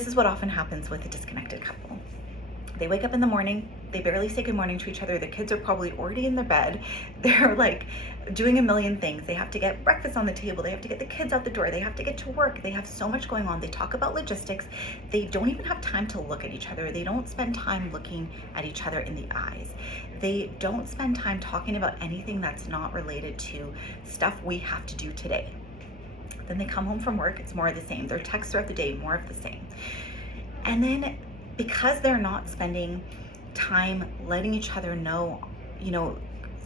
This is what often happens with a disconnected couple. They wake up in the morning, they barely say good morning to each other. The kids are probably already in their bed. They're like doing a million things. They have to get breakfast on the table. They have to get the kids out the door. They have to get to work. They have so much going on. They talk about logistics. They don't even have time to look at each other. They don't spend time looking at each other in the eyes. They don't spend time talking about anything that's not related to stuff we have to do today. Then they come home from work, it's more of the same. Their texts throughout the day, more of the same. And then because they're not spending time letting each other know,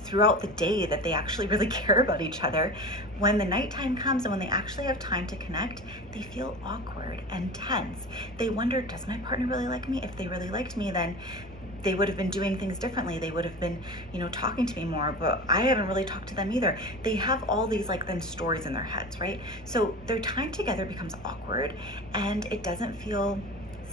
throughout the day that they actually really care about each other, when the nighttime comes and when they actually have time to connect, they feel awkward and tense. They wonder, does my partner really like me? If they really liked me, then they would have been doing things differently. They would have been, talking to me more, but I haven't really talked to them either. They have all these then stories in their heads, right? So their time together becomes awkward and it doesn't feel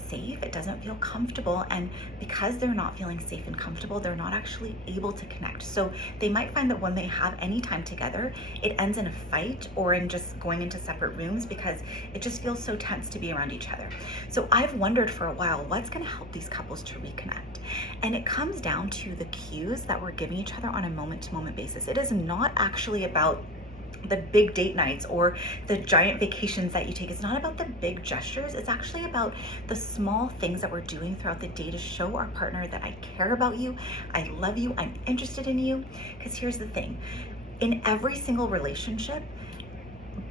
safe, it doesn't feel comfortable, and because they're not feeling safe and comfortable, they're not actually able to connect. So they might find that when they have any time together, it ends in a fight or in just going into separate rooms because it just feels so tense to be around each other. So I've wondered for a while, what's going to help these couples to reconnect? And it comes down to the cues that we're giving each other on a moment-to-moment basis. It is not actually about the big date nights or the giant vacations that you take. It's not about the big gestures. It's actually about the small things that we're doing throughout the day to show our partner that I care about you, I love you, I'm interested in you. Because here's the thing, in every single relationship,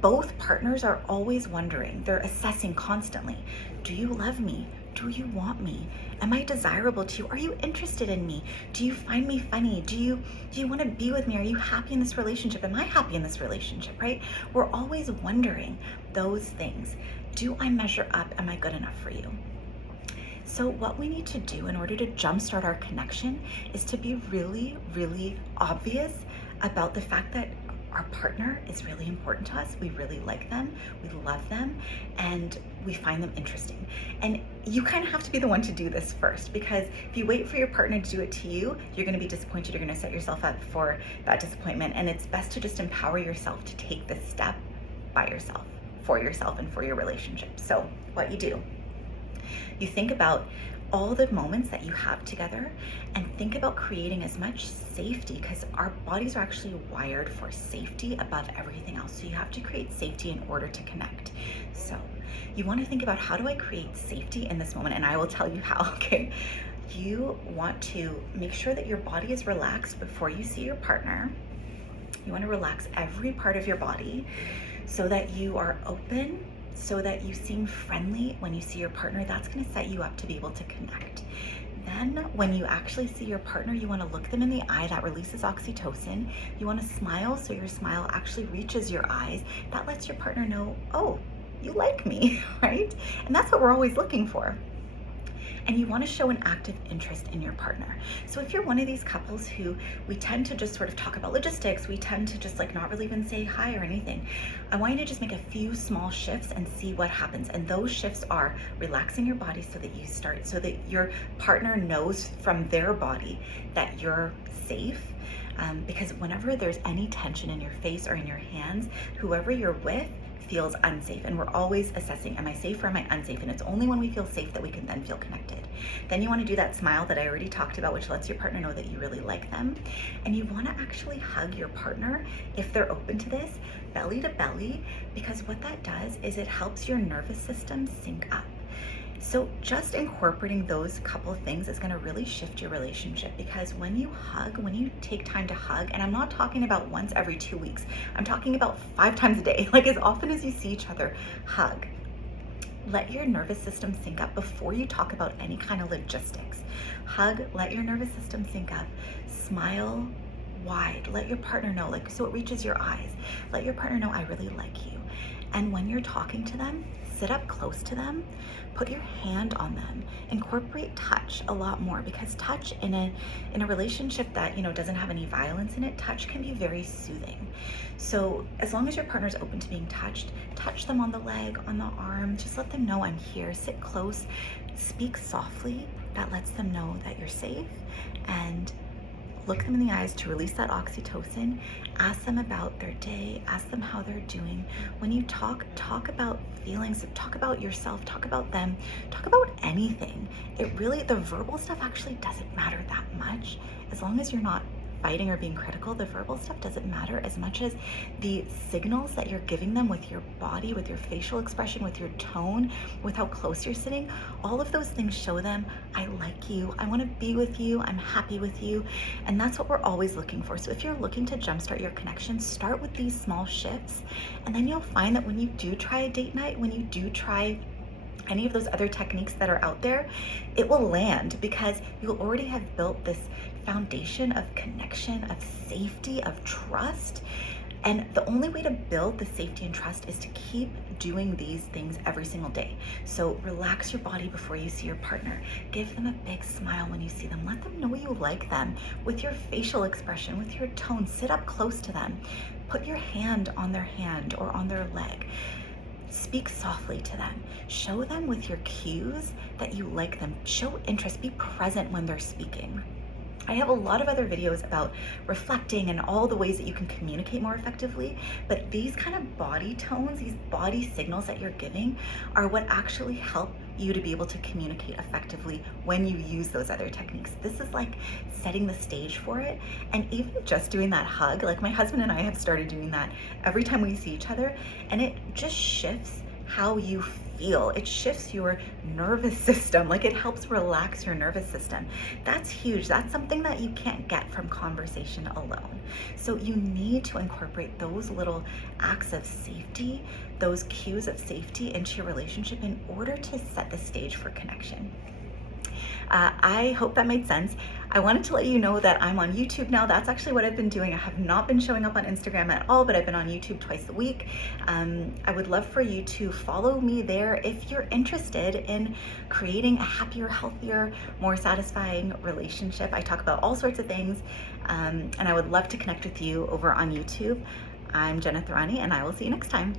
both partners are always wondering, they're assessing constantly, do you love me? Do you want me? Am I desirable to you? Are you interested in me? Do you find me funny? Do you want to be with me? Are you happy in this relationship? Am I happy in this relationship, right? We're always wondering those things. Do I measure up? Am I good enough for you? So what we need to do in order to jumpstart our connection is to be really, really obvious about the fact that our partner is really important to us. We really like them, we love them, and we find them interesting. And you kind of have to be the one to do this first, because if you wait for your partner to do it to you, you're going to be disappointed. You're going to set yourself up for that disappointment. And it's best to just empower yourself to take this step by yourself, and for your relationship. So what you do, you think about all the moments that you have together and think about creating as much safety, because our bodies are actually wired for safety above everything else. So you have to create safety in order to connect. So you want to think about, how do I create safety in this moment? And I will tell you how, okay? You want to make sure that your body is relaxed before you see your partner. You want to relax every part of your body so that you are open, so that you seem friendly when you see your partner. That's going to set you up to be able to connect. Then when you actually see your partner, you want to look them in the eye. That releases oxytocin. You want to smile, so your smile actually reaches your eyes. That lets your partner know, oh, you like me, right? And that's what we're always looking for. And you want to show an active interest in your partner. So if you're one of these couples who we tend to just sort of talk about logistics, we tend to just not really even say hi or anything, I want you to just make a few small shifts and see what happens. And those shifts are relaxing your body so that your partner knows from their body that you're safe. Because whenever there's any tension in your face or in your hands, whoever you're with feels unsafe. And we're always assessing, am I safe or am I unsafe? And it's only when we feel safe that we can then feel connected. Then you want to do that smile that I already talked about, which lets your partner know that you really like them. And you want to actually hug your partner, if they're open to this, belly to belly, because what that does is it helps your nervous system sync up. So just incorporating those couple of things is going to really shift your relationship, because when you hug, when you take time to hug, and I'm not talking about once every 2 weeks, I'm talking about 5 times a day, as often as you see each other, hug. Let your nervous system sync up before you talk about any kind of logistics. Hug, let your nervous system sync up, smile wide, let your partner know, so it reaches your eyes. Let your partner know, I really like you. And when you're talking to them, sit up close to them, put your hand on them, incorporate touch a lot more, because touch in a relationship that doesn't have any violence in it, touch can be very soothing. So as long as your partner's open to being touched, touch them on the leg, on the arm, just let them know I'm here, sit close, speak softly. That lets them know that you're safe, and look them in the eyes to release that oxytocin. Ask them about their day, ask them how they're doing. When you talk about feelings, talk about yourself, talk about them, talk about anything. It really, the verbal stuff actually doesn't matter that much. As long as you're not fighting or being critical, the verbal stuff doesn't matter as much as the signals that you're giving them with your body, with your facial expression, with your tone, with how close you're sitting. All of those things show them, I like you, I want to be with you, I'm happy with you. And that's what we're always looking for. So if you're looking to jumpstart your connection, start with these small shifts, and then you'll find that when you do try a date night, when you do try any of those other techniques that are out there, it will land, because you'll already have built this foundation of connection, of safety, of trust. And the only way to build the safety and trust is to keep doing these things every single day. So relax your body before you see your partner. Give them a big smile when you see them. Let them know you like them with your facial expression, with your tone. Sit up close to them. Put your hand on their hand or on their leg. Speak softly to them. Show them with your cues that you like them. Show interest. Be present when they're speaking. I have a lot of other videos about reflecting and all the ways that you can communicate more effectively, but these kind of body tones, these body signals that you're giving are what actually help you to be able to communicate effectively when you use those other techniques. This is like setting the stage for it. And even just doing that hug, like my husband and I have started doing that every time we see each other, and it just shifts how you feel. It shifts your nervous system. Like, it helps relax your nervous system. That's huge. That's something that you can't get from conversation alone. So you need to incorporate those little acts of safety, those cues of safety into your relationship in order to set the stage for connection. I hope that made sense. I wanted to let you know that I'm on YouTube now. That's actually what I've been doing. I have not been showing up on Instagram at all, but I've been on YouTube twice a week. I would love for you to follow me there if you're interested in creating a happier, healthier, more satisfying relationship. I talk about all sorts of things, and I would love to connect with you over on YouTube. I'm Jenna Thorani, and I will see you next time.